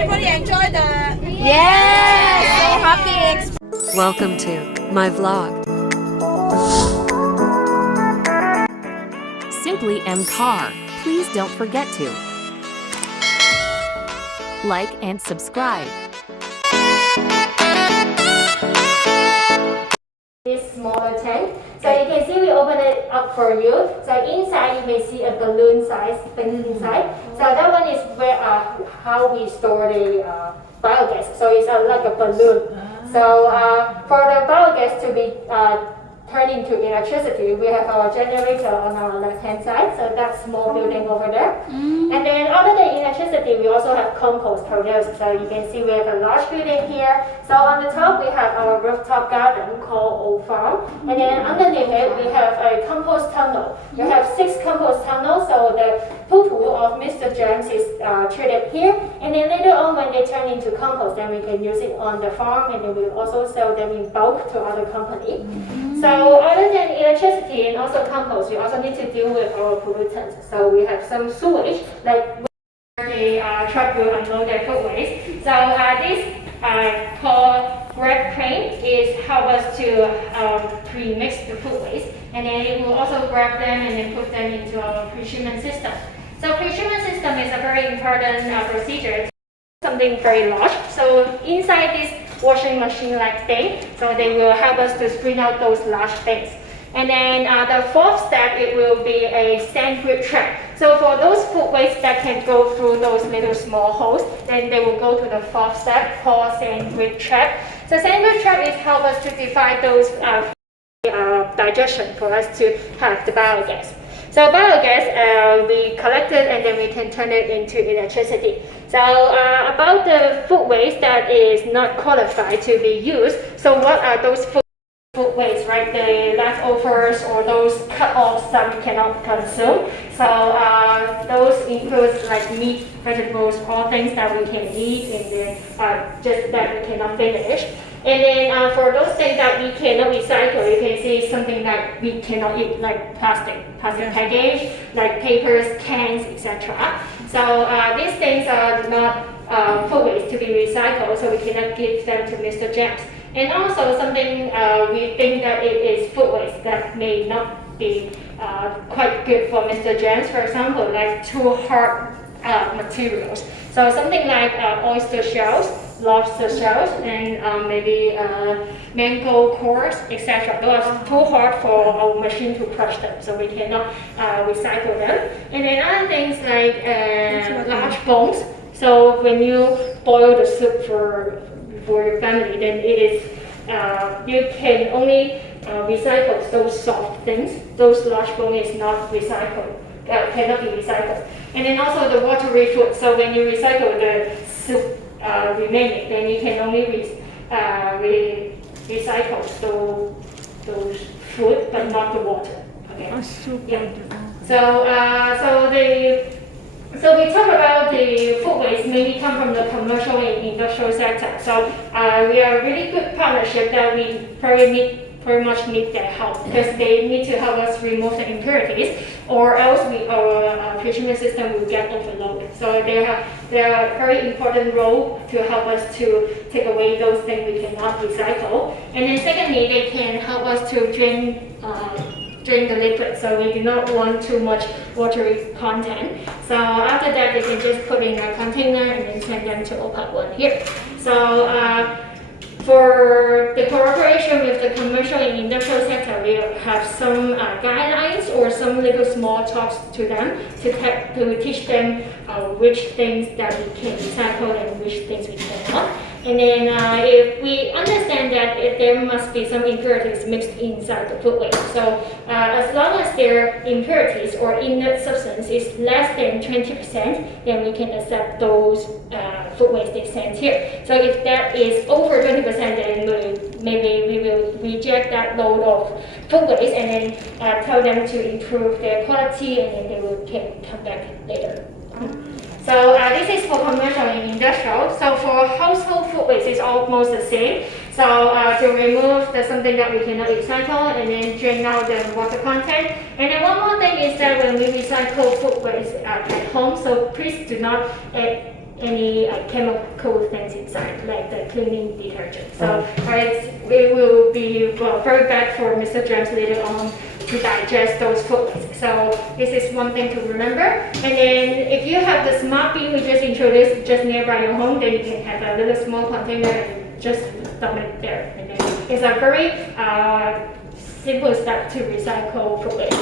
everybody enjoy the So happy. Welcome to my vlog. Simply M Car. Please don't forget to like and subscribe. This smaller tank. So you can see we open it up for you. So inside you may see a balloon size thing inside. So that one is where how we store the biogas. So it's like a balloon. So for the biogas to be turned into electricity, we have our generator on our left-hand side. So that small building over there. And then other than electricity, we also have compost produced. So you can see we have a large building here. So on the top, we have our rooftop garden called Old Farm. And then underneath it, we have a compost tunnel. You have 6 compost tunnels. So the poo-poo of Mr. James is treated here. And then later on, when they turn into compost, then we can use it on the farm. And then we also sell them in bulk to other companies. So other than electricity and also compost, we also need to deal with our pollutants. So we have some sewage, like the truck will unload their food waste. So this called grab crane is help us to pre-mix the food waste, and then it will also grab them and then put them into our pre-shipment system. So pre-shipment system is a very important procedure. Something very large. So inside this washing machine like thing, so they will help us to screen out those large things. And then the 4th step, it will be a sand grid trap. So for those food waste that can go through those little small holes, then they will go to the 4th step called sand grid trap. So sand grid trap is help us to divide those digestion for us to have the biogas. So biogas we collect it and then we can turn it into electricity. So about the food waste that is not qualified to be used, so what are those food waste, right? The leftovers or those cut off that we cannot consume. So those include like meat, vegetables, all things that we can eat and then just that we cannot finish. And then for those things that we cannot recycle, you can see something that we cannot eat, like plastic package, like papers, cans, etc. So these things are not food waste to be recycled, so we cannot give them to Mr. James. And also something we think that it is food waste that may not be quite good for Mr. James. For example, like too hard materials. So something like oyster shells, lobster shells, and maybe mango cores, etc. Those are too hard for our machine to crush them, so we cannot recycle them. And then other things like large bones. So when you boil the soup for your family, then it is you can only recycle those soft things. Those large bones is not recycled, cannot be recycled. And then also the watery food. So when you recycle the soup remaining, then you can only recycle those food, but not the water. Okay. Yeah. So we talk about the food waste mainly come from the commercial and industrial sector. So we are a really good partnership that we very much need their help because they need to help us remove the impurities, or else our pre-treatment system will get overloaded. So they have a very important role to help us to take away those things we cannot recycle. And then secondly, they can help us to drain the liquid, so we do not want too much watery content. So after that, they can just put in a container and then send them to OPAC 1 here. So for the cooperation with the commercial and industrial sector, we have some guidelines or some little small talks to them to teach them which things that we can recycle and which things we cannot. And then if we understand that there must be some impurities mixed inside the food waste. So as long as their impurities or inert substance is less than 20%, then we can accept those food waste they send here. So if that is over 20%, then maybe we will reject that load of food waste and then tell them to improve their quality, and then they can come back later. So this is for commercial and industrial. So for household food waste, it's almost the same. So to remove something that we cannot recycle and then drain out the water content. And then one more thing is that when we recycle food waste at home, so please do not any chemical things inside, like the cleaning detergent. So it will be very bad for Mr. James later on to digest those foods. So this is one thing to remember. And then if you have the smart bin we just introduced just nearby your home, then you can have a little small container and just dump it there. And then it's a very simple step to recycle food waste,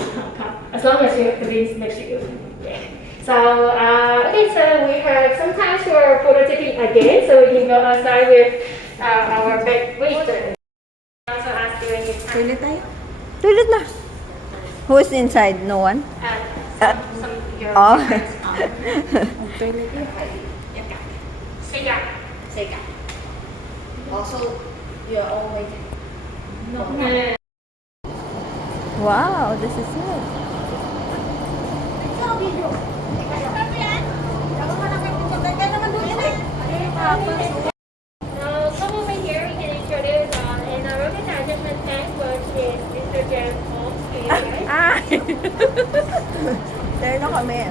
as long as you have the bins next to you. Yeah. So, okay, so we have some time for prototyping again, so we can go outside with our big waster. Also ask during this time. Toilet tayo? Toilet na. Who's inside? No one? Some your Oh. toilet. Sega. Sega. Also, you're always No. Wow, this is it. Now, come over here, we can introduce an aerobic digestion tank, which is Mr. James' home. Ah! There na kami.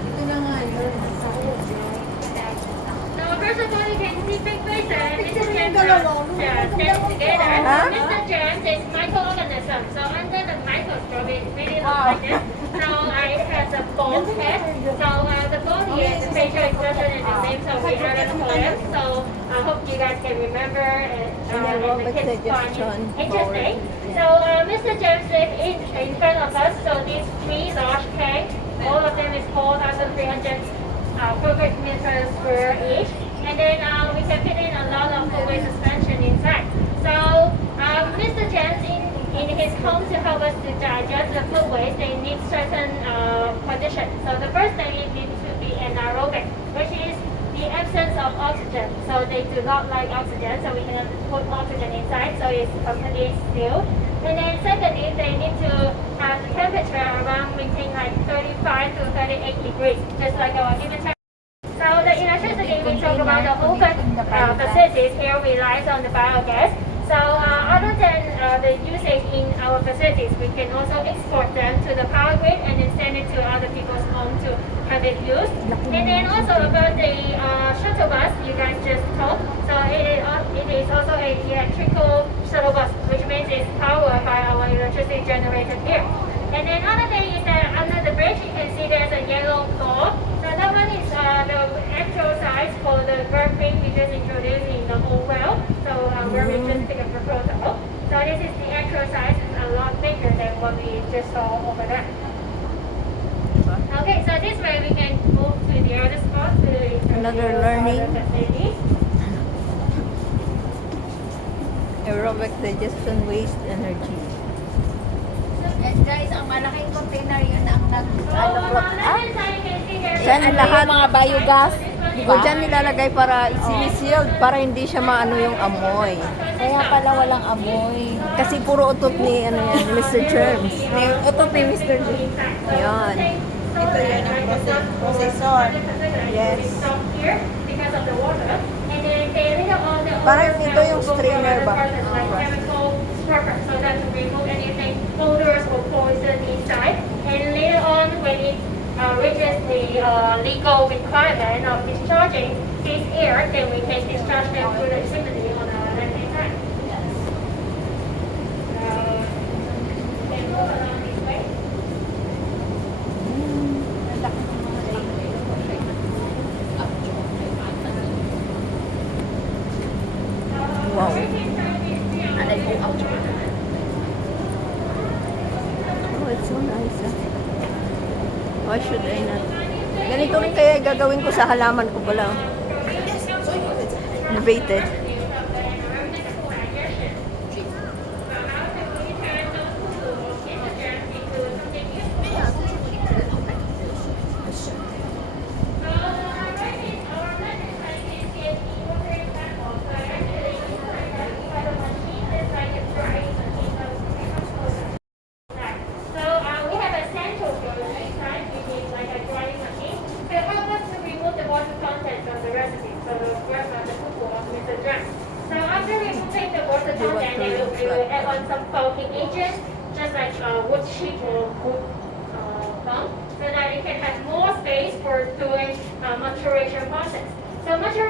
Now, first of all, you can see big face and Mr. James stand together. Huh? Mr. James is microorganism, so under the microscope, it really looks like this. So it has a bald head. So the body is the facial expression and the name, so we added for it. So I hope you guys can remember and the kids find it interesting. So Mr. James lives in front of us. So these three large tanks, all of them is 4,300 cubic meters square each. And then we can fit in a lot of food waste suspension inside. So Mr. James in his home to help us to digest the food waste, they need certain conditions. So the first thing it needs to be anaerobic, which is the absence of oxygen. So they do not like oxygen, so we cannot put oxygen inside, so it's completely still. And then secondly, they need to have the temperature around between like 35 to 38 degrees, just like our human temperature. So the electricity, we talk about the open facilities here relies on the biogas. So other than the usage in our facilities, we can also export them to the power grid and then send it to other people's homes to have it used. And then also about the shuttle bus you guys just talked. So it is also an electrical shuttle bus, which means it's powered by our electricity generated here. And then other thing is that under the bridge you can see there's a yellow floor. So that one is the actual size for the verb thing we just introduced in the whole well. So where we just take a proposal. So this is the actual size, it's a lot bigger than what we just saw over there. Okay, so this way we can move to the other spot to Another learning. other facilities. Aerobic digestion waste energy. And guys, ang malaking container yun ang So nag-alok on the left-hand side you can see there's Yan ang lahat. mga biogas. O dyan nilalagay para sinisealed para hindi siya maano yung amoy. Kaya pala walang amoy. Kasi puro utot ni ano yan, ni Mr. Germs. Utot ni Mr. G. Yan. Ito yan ang processor. Yes. Because of the water. And then they later on the Parang ito yung strainer ba? like chemical scrubber, so that to remove anything odors or poison inside. And later on when it reaches the legal requirement of discharging this air, then we can discharge them through the facility on the left-hand side. Then move along this way. Wow. Oh, it's so nice. Why should I not? Ganito rin kaya gagawin ko sa halaman ko pala. Innovated. We have a central filter inside, which is like a drying machine. So it helps us to remove the water content from the recipe, so the fufu of Mr. Dress. So after removing the water content, we will add on some bulking agent, just like wood chip or wood gum, so that it can have more space for doing maturation process. So maturation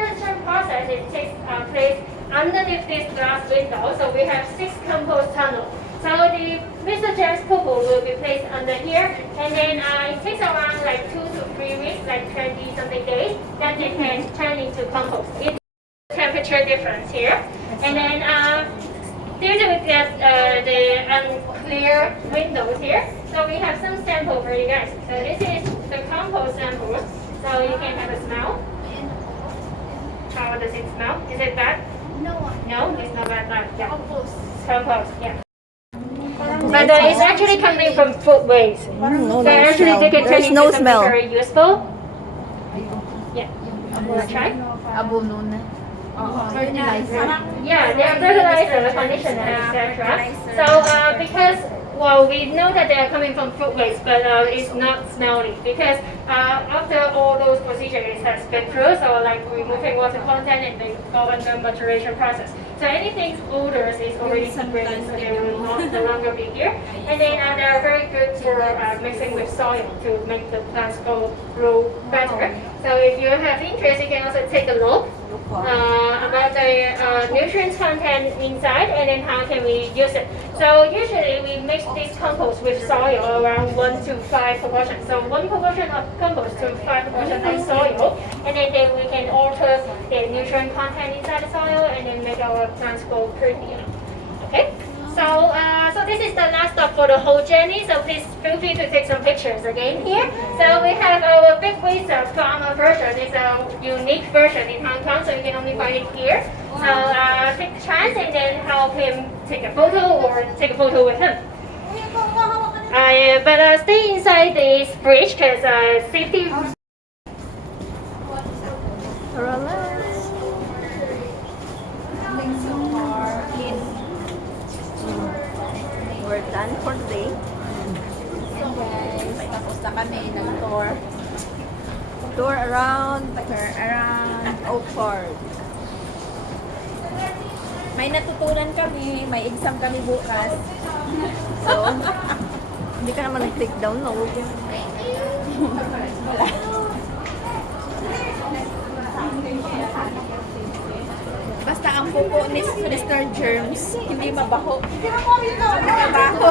is takes place underneath this glass window. So we have 6 compost tunnels. So the Mr. James poo will be placed under here, and then it takes around like 2 to 3 weeks, like 20 something days, that it can turn into compost. It's temperature difference here, and then there's we get the unclear windows here. So we have some sample for you guys. So this is the compost sample. So you can have a smell. How does it smell? Is it bad? No. No, it's not bad. Yeah. Compost. Compost, yeah. But it's actually coming from food waste. No, So actually they can turn There's into no something smell. very useful. Yeah. Wanna try? Abono na. Fertilizer. Yeah, they are fertilizer, conditioner, etc. So because we know that they are coming from food waste, but it's not smelly because after all those procedures has been through, so like removing water content and they go under maturation process. So anything odors is already separated, so they will no longer be here. And then they are very good for mixing with soil to make the plants grow better. So if you have interest, you can also take a look about the nutrient content inside and then how can we use it. So usually we mix this compost with soil around 1 to 5 proportion. So 1 proportion of compost to 5 proportion of soil, and then we can alter the nutrient content inside the soil and then make our plants grow prettier. Okay. So this is the last stop for the whole journey. So please feel free to take some pictures again here. So we have our big wizard farmer version. It's a unique version in Hong Kong, so you can only find it here. So take the chance and then help him take a photo or take a photo with him. But stay inside this fridge because safety. Relax. We're done for the day. So guys, tapos na kami ng tour. Tour around Tour around. Oak Park. May natutunan kami, may exam kami bukas. So, hindi ka naman nag-click download. Basta ang pupo ni Mr. Germs, hindi mabaho. Hindi mabaho.